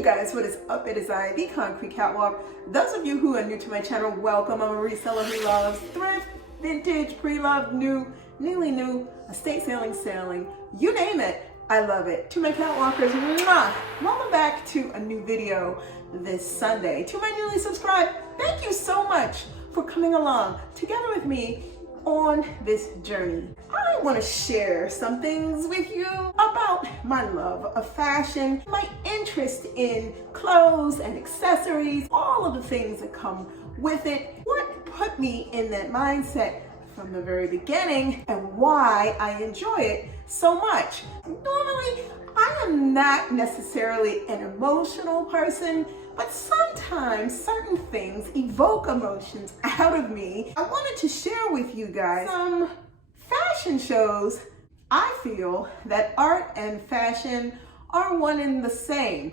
you guys, what is up? It is I, the Concrete Catwalk. Those of you who are new to my channel, welcome. I'm a reseller who loves thrift, vintage, pre-loved, new, nearly new, estate sailing, you name it, I love it. To my catwalkers, mwah! Welcome back to a new video this Sunday. To my newly subscribed, thank you so much for coming along together with me on this journey. I want to share some things with you about my love of fashion, my interest in clothes and accessories, all of the things that come with it, what put me in that mindset from the very beginning, and why I enjoy it so much. Normally, I am not necessarily an emotional person, but sometimes certain things evoke emotions out of me. I wanted to share with you guys some fashion shows. I feel that art and fashion are one and the same.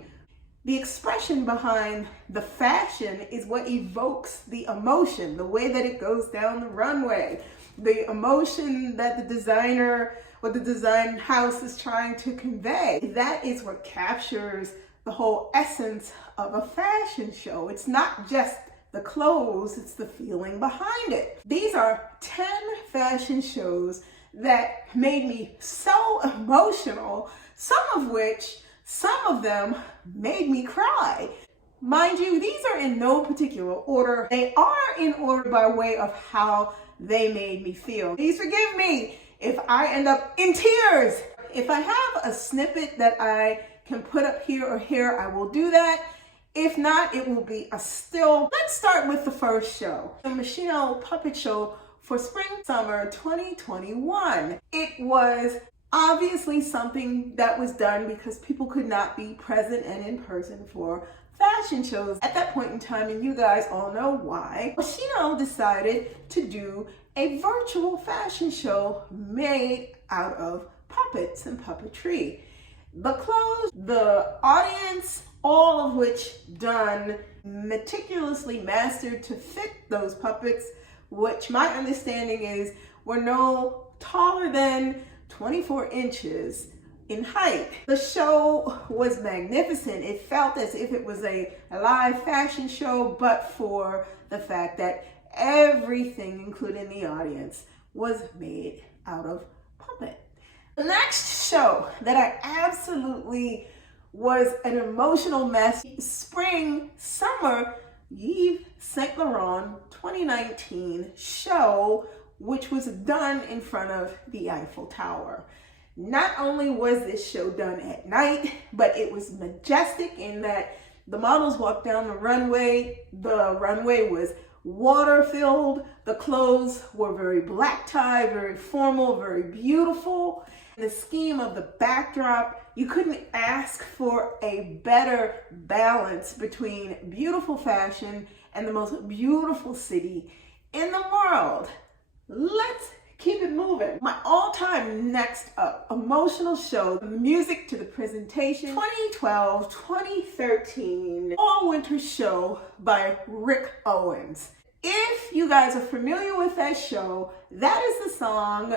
The expression behind the fashion is what evokes the emotion, the way that it goes down the runway, the emotion that the designer or the design house is trying to convey. That is what captures the whole essence of a fashion show. It's not just the clothes, it's the feeling behind it. These are 10 fashion shows that made me so emotional, some of them made me cry. Mind you, these are in no particular order. They are in order by way of how they made me feel. Please forgive me if I end up in tears. If I have a snippet that I can put up here or here, I will do that. If not, it will be a still. Let's start with the first show, the Moschino puppet show for spring summer 2021. It was obviously something that was done because people could not be present and in person for fashion shows at that point in time, and you guys all know why. Moschino decided to do a virtual fashion show made out of puppets and puppetry. The clothes, the audience, all of which done meticulously mastered to fit those puppets, which my understanding is were no taller than 24 inches in height. The show was magnificent. It felt as if it was a live fashion show, but for the fact that everything, including the audience, was made out of puppet. The next show that I absolutely was an emotional mess, spring summer Yves Saint Laurent 2019 show, which was done in front of the Eiffel Tower. Not only was this show done at night, but it was majestic in that the models walked down the runway was water filled, the clothes were very black tie, very formal, very beautiful. The scheme of the backdrop, you couldn't ask for a better balance between beautiful fashion and the most beautiful city in the world. Let's keep it moving. My all-time next up emotional show, music to the presentation, 2012-2013 all-winter show by Owens. If you guys are familiar with that show, that is the song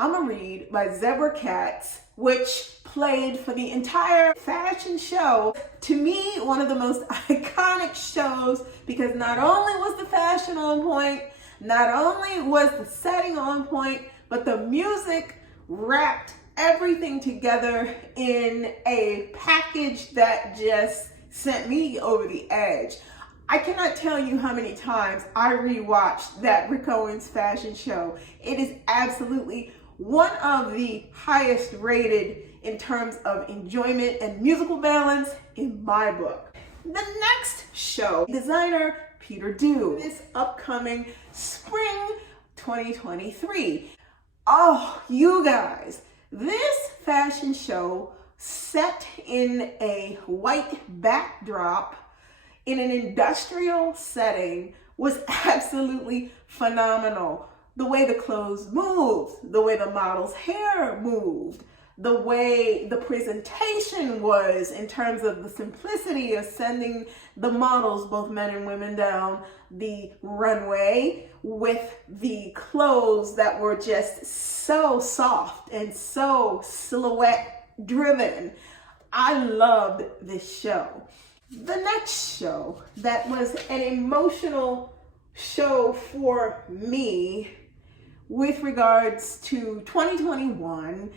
I'ma Read by Zebra Katz, which played for the entire fashion show. To me, one of the most iconic shows, because not only was the fashion on point, not only was the setting on point, but the music wrapped everything together in a package that just sent me over the edge. I cannot tell you how many times I rewatched that Owens fashion show. It is absolutely one of the highest rated in terms of enjoyment and musical balance in my book. The next show, designer Peter Do, this upcoming spring 2023. Oh, you guys, this fashion show set in a white backdrop in an industrial setting was absolutely phenomenal. The way the clothes moved, the way the model's hair moved, the way the presentation was in terms of the simplicity of sending the models, both men and women, down the runway with the clothes that were just so soft and so silhouette driven. I loved this show. The next show that was an emotional show for me with regards to 2021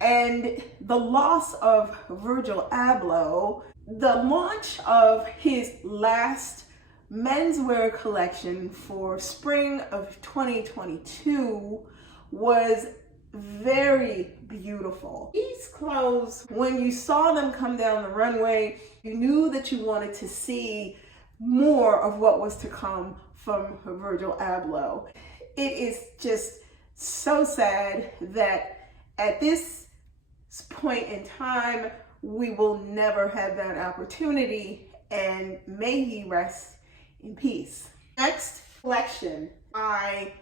and the loss of Virgil Abloh, the launch of his last menswear collection for spring of 2022 was very beautiful. These clothes, when you saw them come down the runway, you knew that you wanted to see more of what was to come from Virgil Abloh. It is just so sad that at this point in time, we will never have that opportunity, and may he rest in peace. Next collection I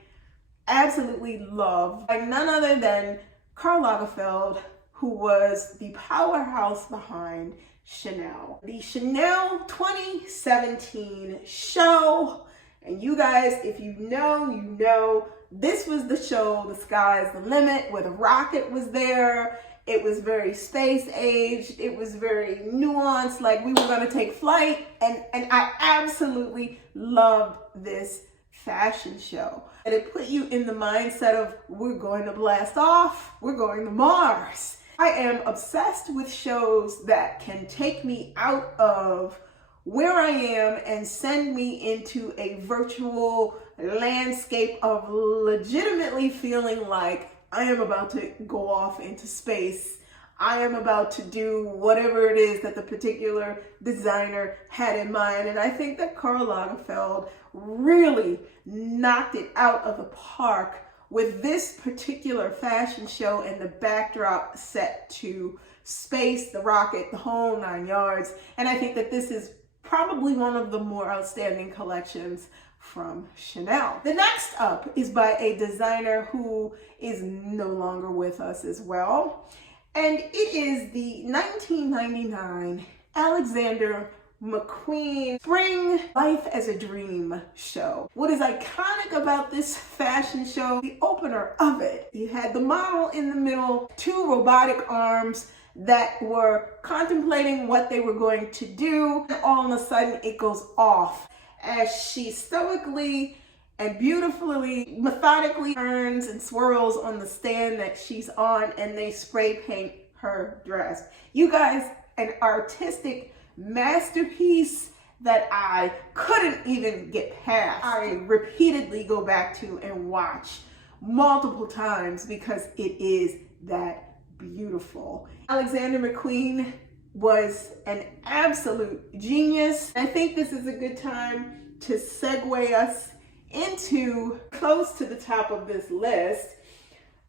absolutely love, by none other than Karl Lagerfeld, who was the powerhouse behind Chanel. The Chanel 2017 show, and you guys, if you know, you know, this was the show, The Sky's the Limit, where the rocket was there. It was very space aged. It was very nuanced, like we were gonna take flight. And I absolutely loved this fashion show. And it put you in the mindset of, we're going to blast off, we're going to Mars. I am obsessed with shows that can take me out of where I am and send me into a virtual landscape of legitimately feeling like I am about to go off into space. I am about to do whatever it is that the particular designer had in mind. And I think that Karl Lagerfeld really knocked it out of the park with this particular fashion show and the backdrop set to space, the rocket, the whole 9 yards. And I think that this is probably one of the more outstanding collections from Chanel. The next up is by a designer who is no longer with us as well. And it is the 1999 Alexander McQueen Spring Life as a Dream show. What is iconic about this fashion show, the opener of it, you had the model in the middle, two robotic arms that were contemplating what they were going to do, and all of a sudden it goes off as she stoically and beautifully, methodically turns and swirls on the stand that she's on, and they spray paint her dress. You guys, an artistic masterpiece that I couldn't even get past. I repeatedly go back to and watch multiple times because it is that beautiful. Alexander McQueen was an absolute genius. I think this is a good time to segue us into close to the top of this list.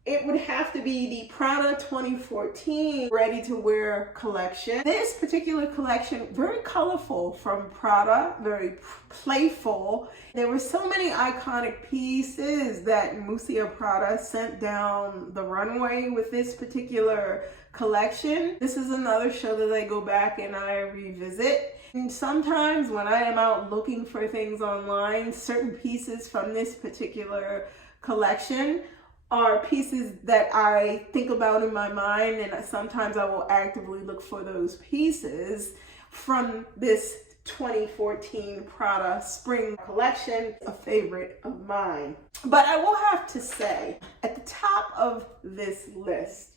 It would have to be the Prada 2014 ready-to-wear collection. This particular collection, very colorful from Prada, very playful. There were so many iconic pieces that Musea Prada sent down the runway with this particular collection. This is another show that I go back and I revisit. And sometimes when I am out looking for things online, certain pieces from this particular collection are pieces that I think about in my mind, and sometimes I will actively look for those pieces from this 2014 Prada Spring collection, a favorite of mine. But I will have to say, at the top of this list,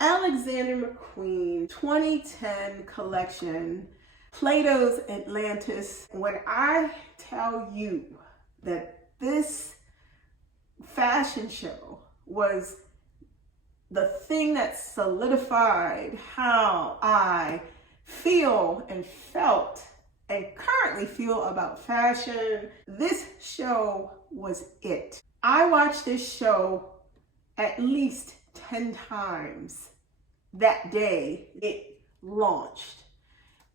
Alexander McQueen 2010 collection, Plato's Atlantis. When I tell you that this fashion show was the thing that solidified how I feel and felt and currently feel about fashion, this show was it. I watched this show at least 10 times that day it launched.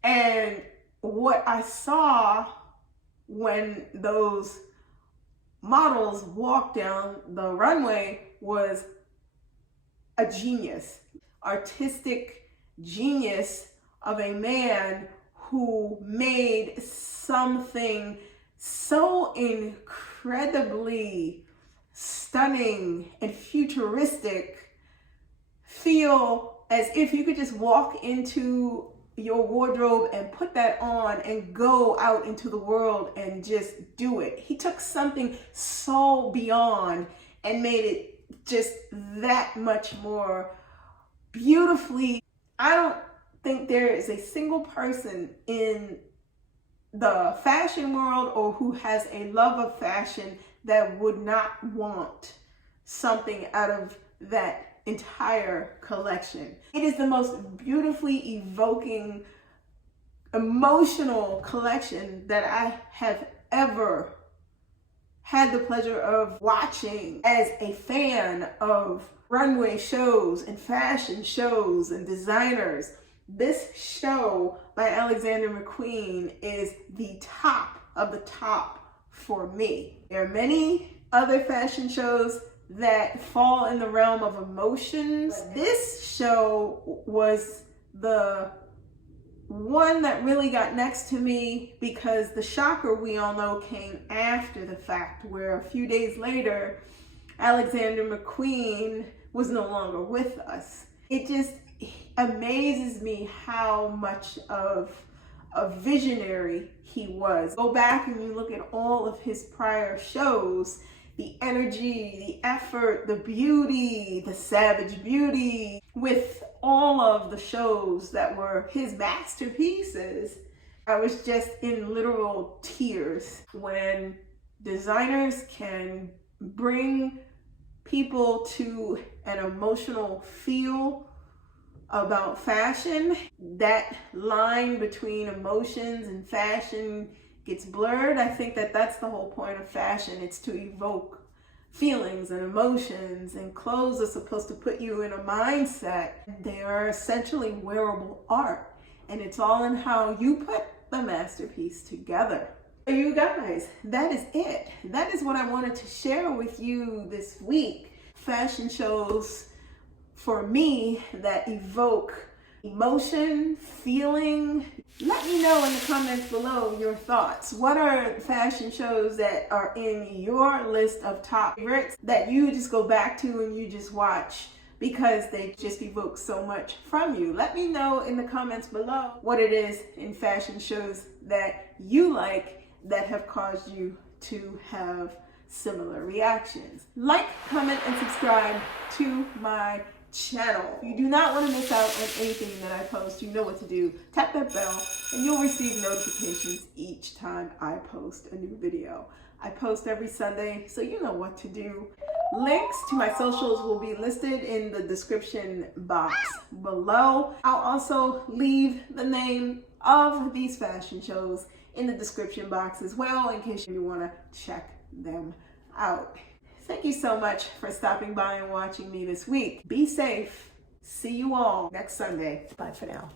And what I saw when those models walked down the runway was a genius, artistic genius of a man who made something so incredibly stunning and futuristic feel as if you could just walk into your wardrobe and put that on and go out into the world and just do it. He took something so beyond and made it just that much more beautifully. I don't think there is a single person in the fashion world or who has a love of fashion that would not want something out of that entire collection. It is the most beautifully evoking, emotional collection that I have ever had the pleasure of watching as a fan of runway shows and fashion shows and designers. This show by Alexander McQueen is the top of the top for me. There are many other fashion shows that fall in the realm of emotions. This show was the one that really got next to me because the shocker we all know came after the fact, where a few days later, Alexander McQueen was no longer with us. It just amazes me how much of a visionary he was. Go back and you look at all of his prior shows, the energy, the effort, the beauty, the savage beauty, with all of the shows that were his masterpieces. I was just in literal tears when designers can bring people to an emotional feel about fashion. That line between emotions and fashion gets blurred. I think that that's the whole point of fashion. It's to evoke feelings and emotions, and clothes are supposed to put you in a mindset. They are essentially wearable art, and it's all in how you put the masterpiece together. So you guys, that is it. That is what I wanted to share with you this week. Fashion shows for me that evoke emotion, feeling. Let me know in the comments below your thoughts. What are fashion shows that are in your list of top favorites that you just go back to and you just watch because they just evoke so much from you? Let me know in the comments below what it is in fashion shows that you like that have caused you to have similar reactions. Like, comment, and subscribe to my channel. If you do not want to miss out on anything that I post, you know what to do. Tap that bell and you'll receive notifications each time I post a new video. I post every Sunday, so you know what to do. Links to my socials will be listed in the description box below. I'll also leave the name of these fashion shows in the description box as well, in case you want to check them out. Thank you so much for stopping by and watching me this week. Be safe. See you all next Sunday. Bye for now.